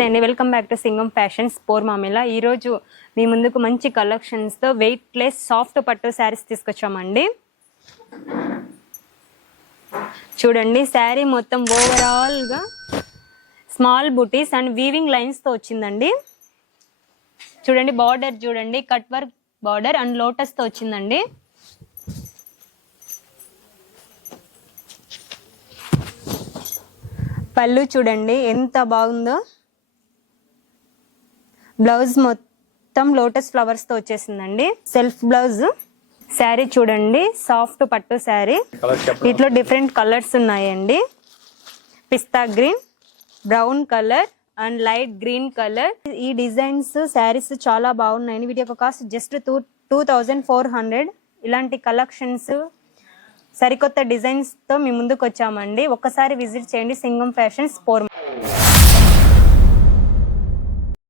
నమస్తే అండి, welcome back to Singam Fashions పోర్మామిలా. ఈరోజు మీ ముందుకు మంచి కలెక్షన్స్తో వెయిట్లెస్ సాఫ్ట్ పట్టు శారీస్ తీసుకొచ్చామండి. చూడండి, శారీ మొత్తం ఓవరాల్గా స్మాల్ బుటీస్ అండ్ వీవింగ్ లైన్స్తో వచ్చిందండి. చూడండి, బార్డర్ చూడండి, కట్ వర్క్ బార్డర్ అండ్ లోటస్తో వచ్చిందండి. పళ్ళు చూడండి ఎంత బాగుందో. బ్లౌజ్ మొత్తం లోటస్ ఫ్లవర్స్ తో వచ్చేసిందండి, సెల్ఫ్ బ్లౌజ్. శారీ చూడండి, సాఫ్ట్ పట్టు శారీ. వీటిలో డిఫరెంట్ కలర్స్ ఉన్నాయండి. పిస్తా green, brown colour and light green colour. ఈ డిజైన్స్ శారీస్ చాలా బాగున్నాయండి. వీటి యొక్క కాస్ట్ జస్ట్ 2400. ఇలాంటి కలెక్షన్స్ సరికొత్త డిజైన్స్ తో మీ ముందుకు వచ్చామండి. ఒక్కసారి విజిట్ చేయండి సింగం ఫ్యాషన్స్ పోర్మా.